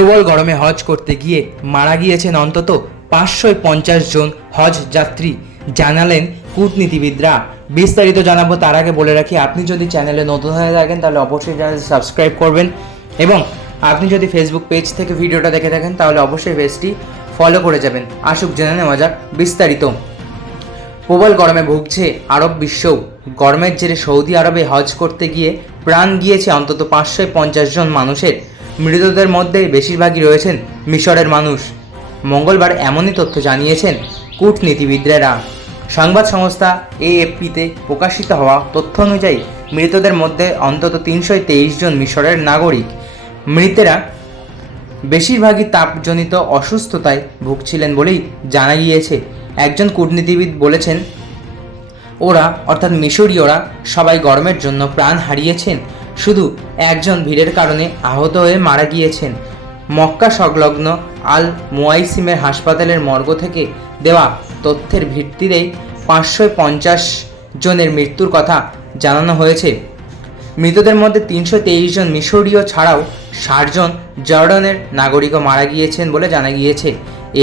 প্রবল গরমে হজ করতে গিয়ে মারা গিয়েছেন অন্তত 550 জন হজ যাত্রী, জানালেন কূটনীতিবিদরা। বিস্তারিত জানাবো তার আগে বলে রাখি, আপনি যদি চ্যানেলে নতুন হয়ে থাকেন তাহলে অবশ্যই চ্যানেল সাবস্ক্রাইব করবেন, এবং আপনি যদি ফেসবুক পেজ থেকে ভিডিওটা দেখে থাকেন তাহলে অবশ্যই পেজটি ফলো করে যাবেন। আসুক জেনে নেওয়া যাক বিস্তারিত। প্রবল গরমে ভুগছে আরব বিশ্বও। গরমের জেরে সৌদি আরবে হজ করতে গিয়ে প্রাণ গিয়েছে অন্তত 550 জন মানুষের। মৃতদের মধ্যে বেশিরভাগই রয়েছেন মিশরের মানুষ। মঙ্গলবার এমনই তথ্য জানিয়েছেন কূটনীতিবিদরা। সংবাদ সংস্থা এএফপিতে প্রকাশিত হওয়া তথ্য অনুযায়ী মৃতদের মধ্যে অন্তত 323 জন মিশরের নাগরিক। মৃতেরা বেশিরভাগই তাপজনিত অসুস্থতায় ভুগছিলেন বলেই জানা গিয়েছে। একজন কূটনীতিবিদ বলেছেন, ওরা অর্থাৎ মিশরীয়রা সবাই গরমের জন্য প্রাণ হারিয়েছেন, শুধু একজন ভিড়ের কারণে আহত হয়ে মারা গিয়েছেন। মক্কা সংলগ্ন আল মুয়াইসিমের হাসপাতালের মর্গ থেকে দেওয়া তথ্যের ভিত্তিতেই 550 জনের মৃত্যুর কথা জানানো হয়েছে। মৃতদের মধ্যে 323 জন মিশরীয় ছাড়াও 60 জন জর্ডানের নাগরিকও মারা গিয়েছেন বলে জানা গিয়েছে।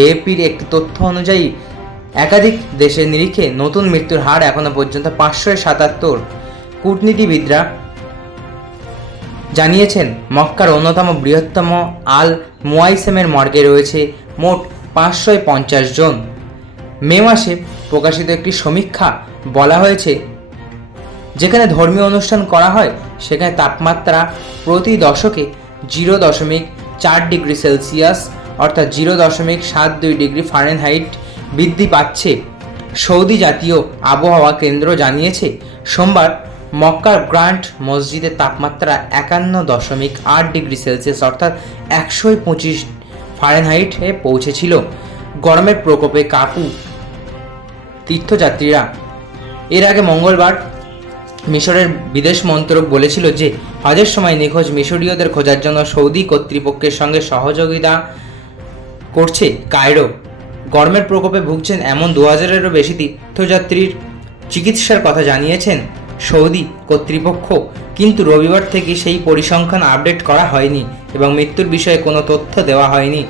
এএপির একটি তথ্য অনুযায়ী একাধিক দেশের নিরিখে নতুন মৃত্যুর হার এখনও পর্যন্ত 577। কূটনীতিবিদরা জানিয়েছেন, মক্কার অন্যতম বৃহত্তম আল মুয়াইসেমের মর্গে রয়েছে মোট 550 জন। মে মাসে প্রকাশিত একটি সমীক্ষা বলা হয়েছে, যেখানে ধর্মীয় অনুষ্ঠান করা হয় সেখানে তাপমাত্রা প্রতি দশকে 0.4 ডিগ্রি সেলসিয়াস অর্থাৎ 0.72 ডিগ্রি ফারেনহাইট বৃদ্ধি পাচ্ছে। সৌদি জাতীয় আবহাওয়া কেন্দ্র জানিয়েছে, সোমবার মক্কার গ্র্যান্ড মসজিদের তাপমাত্রা 51.8 ডিগ্রি সেলসিয়াস অর্থাৎ 125 ফারেনহাইটে পৌঁছেছিল। গরমের প্রকোপে কাবু তীর্থযাত্রীরা। এর আগে মঙ্গলবার মিশরের বিদেশ মন্ত্রক বলেছিল যে হজের সময় নিখোঁজ মিশরীয়দের খোঁজার জন্য সৌদি কর্তৃপক্ষের সঙ্গে সহযোগিতা করছে কায়রো। গরমের প্রকোপে ভুগছেন এমন 2000-এরও বেশি তীর্থযাত্রীর চিকিৎসার কথা জানিয়েছেন সৌদি কর্তৃপক্ষ, কিন্তু রবিবার থেকে সেই পরিসংখ্যান আপডেট করা হয়নি এবং মৃত্যুর বিষয়ে কোনো তথ্য দেওয়া হয়নি।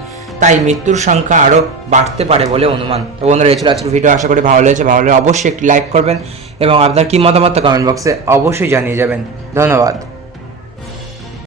তাই মৃত্যুর সংখ্যা আরও বাড়তে পারে বলে অনুমান। তো বন্ধুরা, এই ছিল আজকের ভিডিও। আশা করি ভালো লেগেছে। ভালো লাগলে অবশ্যই একটি লাইক করবেন এবং আপনার কী মতামত কমেন্ট বক্সে অবশ্যই জানিয়ে যাবেন। ধন্যবাদ।